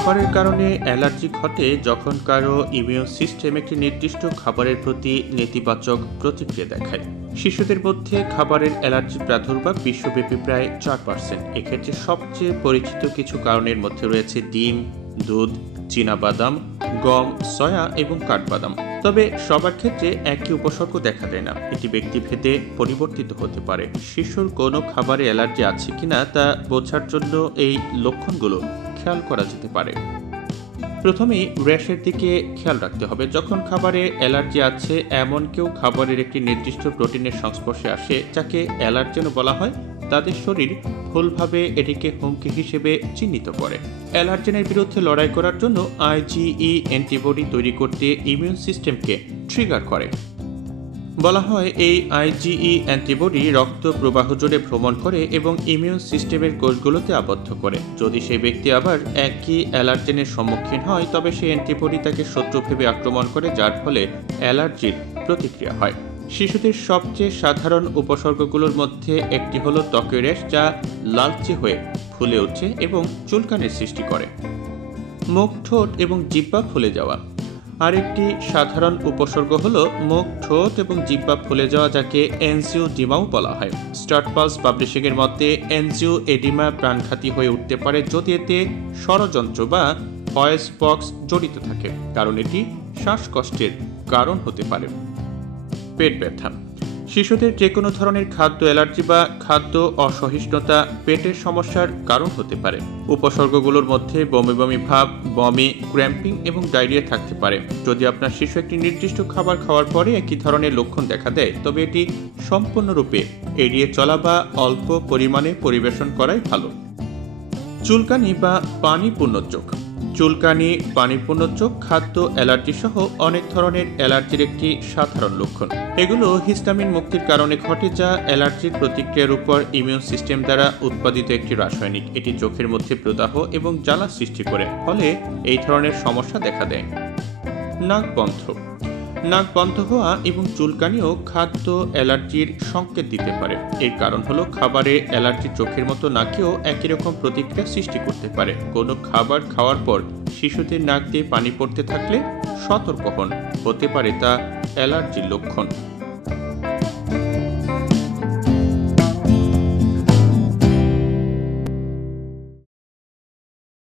খাবারের কারণে অ্যালার্জি ঘটে যখন কারো ইমিউন সিস্টেম একটি নির্দিষ্ট খাবারের প্রতি নেতিবাচক প্রতিক্রিয়া দেখায়। শিশুদের মধ্যে খাবারের অ্যালার্জির প্রাদুর্ভাব বিশ্বব্যাপী প্রায় 4%। এক্ষেত্রে সবচেয়ে পরিচিত কিছু কারণের মধ্যে রয়েছে ডিম, দুধ, চীনাবাদাম, গম, সয়া এবং কাঠবাদাম। তবে সবার ক্ষেত্রে একই উপসর্গ দেখা দেয় না, এটি ব্যক্তিভেদে পরিবর্তিত হতে পারে। শিশুর কোনো খাবারে অ্যালার্জি আছে কিনা তা বোঝার জন্য এই লক্ষণগুলো খেয়াল করা যেতে পারে। প্রথমেই র্যাশের দিকে খেয়াল রাখতে হবে। যখন খাবারে অ্যালার্জি আছে এমন কেউ খাবারের একটি নির্দিষ্ট প্রোটিনের সংস্পর্শে আসে যাকে অ্যালার্জেন বলা হয়, তাদের শরীর ভুলভাবে এটিকে হুমকি হিসেবে চিহ্নিত করে। অ্যালার্জেনের বিরুদ্ধে লড়াই করার জন্য আইজিই অ্যান্টিবডি তৈরি করতে ইমিউন সিস্টেমকে ট্রিগার করে। বলা হয় এই আইজিই অ্যান্টিবডি রক্ত প্রবাহ জুড়ে ভ্রমণ করে এবং ইমিউন সিস্টেমের কোষগুলোতে আবদ্ধ করে। যদি সেই ব্যক্তি আবার একই অ্যালার্জেনের সম্মুখীন হয় তবে সেই অ্যান্টিবডি তাকে শত্রু ভেবে আক্রমণ করে, যার ফলে অ্যালার্জির প্রতিক্রিয়া হয়। শিশুদের সবচেয়ে সাধারণ উপসর্গগুলোর মধ্যে একটি হলো ত্বকের র্যাশ, যা লালচে হয়ে ফুলে ওঠে এবং চুলকানির সৃষ্টি করে। মুখ, ঠোঁট এবং জিহ্বা ফুলে যাওয়া আরেকটি সাধারণ উপসর্গ হলো মুখ, ঠোঁট এবং জিহ্বা ফুলে যাওয়া, যাকে এনজিওডিমাও বলা হয়। স্টার্ট পালস পাবলিশিংয়ের মতে এনজিওএডিমা প্রাণঘাতী হয়ে উঠতে পারে যদি এতে ষড়যন্ত্র বা ভয়েস বক্স জড়িত থাকে, কারণ এটি শ্বাসকষ্টের কারণ হতে পারে। পেট ব্যথা শিশুদের যে কোনো ধরনের খাদ্য অ্যালার্জি বা খাদ্য অসহিষ্ণুতা পেটের সমস্যার কারণ হতে পারে। উপসর্গগুলোর মধ্যে বমি বমি ভাব, বমি, ক্র্যাম্পিং এবং ডায়রিয়া থাকতে পারে। যদি আপনার শিশু একটি নির্দিষ্ট খাবার খাওয়ার পরে একই ধরনের লক্ষণ দেখা দেয় তবে এটি সম্পূর্ণরূপে এড়িয়ে চলা বা অল্প পরিমাণে পরিবেশন করাই ভালো। চুলকানি বা পানিপূর্ণ চোখ চুলকানি, পানিপূর্ণ চোখ খাদ্য অ্যালার্জি সহ অনেক ধরনের অ্যালার্জির একটি সাধারণ লক্ষণ। এগুলো হিস্টামিন মুক্তির কারণে ঘটে, যা অ্যালার্জির প্রতিক্রিয়ার উপর ইমিউন সিস্টেম দ্বারা উৎপাদিত একটি রাসায়নিক। এটি চোখের মধ্যে প্রদাহ এবং জ্বালা সৃষ্টি করে, ফলে এই ধরনের সমস্যা দেখা দেয়। নাক বন্ধ হওয়া এবং চুলকানিও খাদ্য অ্যালার্জির সংকেত দিতে পারে। এর কারণ হলো খাবারে অ্যালার্জি চোখের মতো নাকেও একই রকম প্রতিক্রিয়া সৃষ্টি করতে পারে। কোনো খাবার খাওয়ার পর শিশুদের নাক দিয়ে পানি পড়তে থাকলে সতর্ক হন, হতে পারে তা অ্যালার্জির লক্ষণ।